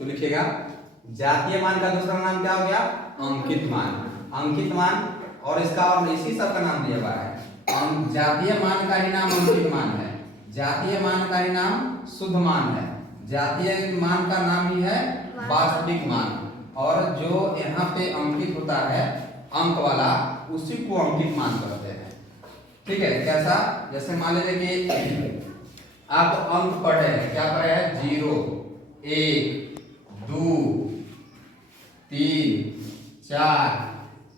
तो लिखिएगा जातीय मान का दूसरा नाम क्या हो गया? अंकित मान। अंकित मान और इसका और इसी सब का नाम दिया हुआ है। जातीय मान का ही नाम अंकित मान है, जातीय मान का ही नाम शुद्ध मान है, जातीय मान का नाम ही है वास्तविक मान। और जो यहाँ पे अंकित होता है अंक वाला, उसी को अंकित मान कहते हैं। ठीक है, कैसा? जैसे मान लीजिए कि आप अंक पढ़े हैं, क्या पढ़े हैं? 0, 1, 2, 3, 4,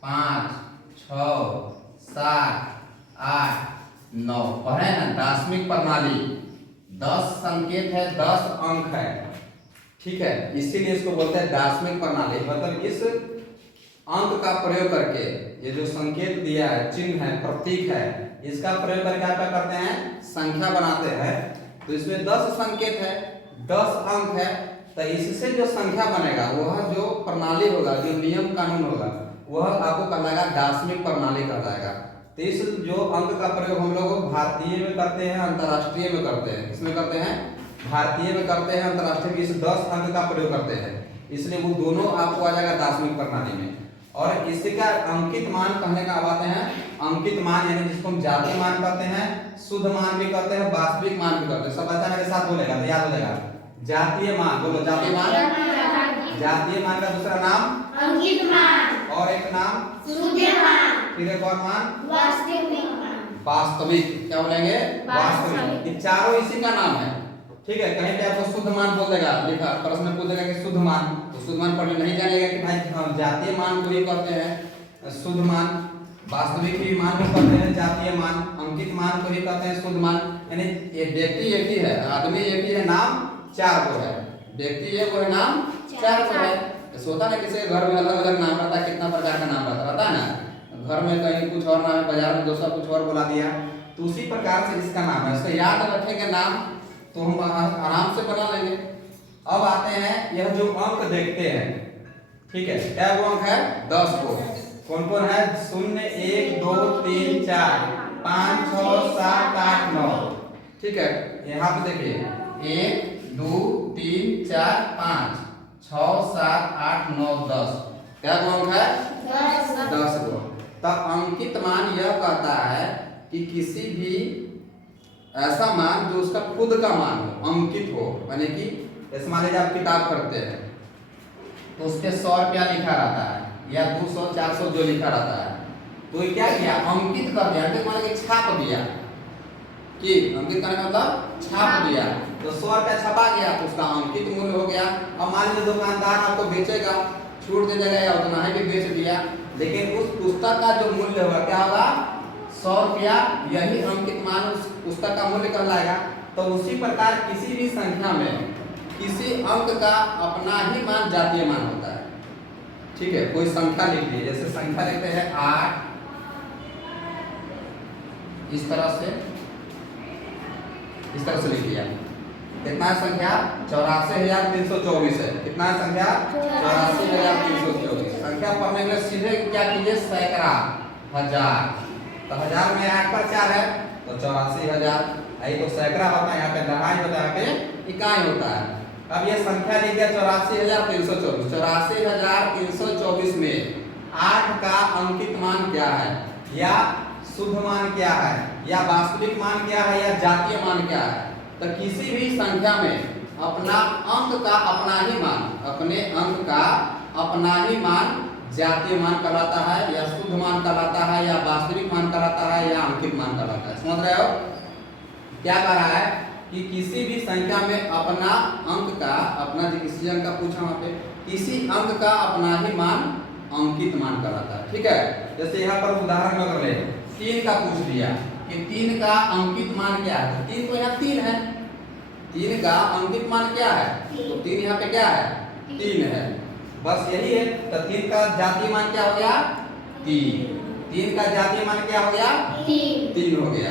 5, 6, 7, 8, 9 पढ़े ना। दार्शनिक प्रणाली 10 संकेत है, 10 अंक है। ठीक है, इसीलिए इसको बोलते हैं दार्शनिक प्रणाली। मतलब इस अंक का प्रयोग करके, ये जो संकेत दिया है, चिन्ह है, प्रतीक है, इसका प्रयोग करके आप क्या करते हैं? संख्या बनाते हैं। तो इसमें 10 संकेत है, 10 अंक है, तो इससे जो संख्या बनेगा, वह जो प्रणाली होगा, जो नियम कानून होगा, वह आपको कहलाएगा दार्शनिक प्रणाली कहलाएगा। तो इस जो अंक का प्रयोग हम लोग भारतीय में करते हैं, अंतर्राष्ट्रीय में करते हैं। किसमें करते हैं? भारतीय में करते हैं, अंतर्राष्ट्रीय में इस 10 अंक का प्रयोग करते हैं। इसलिए वो दोनों आपको आ जाएगा दार्शनिक प्रणाली में। और इसका अंकित मान कहने का बात है, अंकित मान यानी जिसको हम जातीय मान कहते हैं, शुद्ध मान भी कहते हैं, वास्तविक मान भी कहते हैं। सब बच्चा मेरे साथ बोलेगा तो याद हो जाएगा। जातीय मान, बोलो जातीय मान। जातीय मान का दूसरा नाम अंकित मान, और एक नाम शुद्ध मान, फिर एक और मान वास्तविक मान। वास्तविक। क्या बोलेंगे? वास्तविक। ये चारों इसी का नाम है। ठीक है, कहीं पे आपको शुद्ध मान बोल देगा, लिखा प्रश्न में पूछ देगा कि शुद्ध मान, तो शुद्ध मान पढ़ने नहीं जानेगा कि भाई जातीय मान को ही कहते हैं शुद्ध मान, वास्तविक ही मान को कहते हैं जातीय मान, अंकित मान को ही कहते हैं शुद्ध मान। यानी ये व्यक्ति एक ही है, आदमी एक ही है, नाम 4 को है। व्यक्ति एक है, नाम 4 को है। ऐसा होता है किसी घर में अलग अलग नाम रहता है, कितना प्रकार का नाम रहता है ना। घर में कहीं कुछ और नाम है, बाजार में दूसरा कुछ और बोला दिया, तो उसी प्रकार से इसका नाम है। इसको याद रखेंगे नाम तो हम आराम से बना लेंगे। अब आते हैं यह जो अंक देखते हैं, ठीक है, क्या वो अंक है? 10 को। कौन कौन है? 0, 1, 2, 3, 4, 5, 6, 7, 8, 9। ठीक है, यहाँ पे देखिए 1, 2, 3, 4, 5, 6, 7, 8, 9, 10। क्या वो अंक है? 10 को। तब अंकित मान यह कहता है कि किसी भी ऐसा मान जो उसका खुद का मान हो, अंकित हो। यानी कि जैसे मान लीजिए आप किताब पढ़ते हैं तो उस पे 100 रुपया लिखा रहता है या 200, 400 जो लिखा रहता है, तो ये क्या किया? अंकित कर दिया। अंकित माने कि छाप दिया, कि अंकित करने का मतलब छाप दिया। तो 100 रुपया छपा गया तो उसका अंकित मूल्य हो गया। अब मान लीजिए दुकानदार आपको बेचेगा, छूट दे देगा या उतना ही भी बेच दिया, लेकिन उस पुस्तक का जो मूल्य होगा क्या होगा? 100 रुपया। यही अंकित मान उस पुस्तक का मूल्य कहलाएगा। तो उसी प्रकार किसी भी संख्या में किसी अंक का अपना ही मान जातीय मान होता है। ठीक है, कोई संख्या लिख लीजिए, जैसे संख्या लिखते हैं 8, इस तरह से लिख लिया। कितना है संख्या? 84,324 है। कितना है संख्या? 84,324। संख्या पढ़ने के लिए सीधे क्या कीजिए? सैकड़ा, हजार। तो हजार में 8 पर 4 है तो 84,000। यही तो सैकड़ा होता है, यहाँ पे दहाई होता है, यहाँ पे इकाई होता है। अब ये संख्या लिख दिया 84,324। 84,324 में 8 का अंकित मान क्या है, या शुद्ध मान क्या है, या वास्तविक मान क्या है, या जातीय मान क्या है? तो किसी भी संख्या में अपना अंक का अपना ही मान, अपने अंक का अपना ही मान जातीय मान कहलाता है, या शुद्ध मान कहलाता है, या वास्तविक मान कहलाता है, या अंकित मान कहलाता है। समझ रहे हो क्या कह रहा है? कि किसी भी संख्या में अपना अंक का, अपना जो किसी अंक का पूछा वहां पे, किसी अंक का अपना ही मान अंकित मान कहलाता है। ठीक है, जैसे यहाँ पर उदाहरण अगर ले 3 का पूछ दिया कि 3 का अंकित मान क्या है, 3 तो यहाँ 3 है, 3 का अंकित मान क्या है? तो 3 यहाँ पे क्या है? 3 है, बस यही है। तो 3 का जातीय मान क्या हो गया? 3। 3 का जातीय मान क्या हो गया? 3 3 हो गया।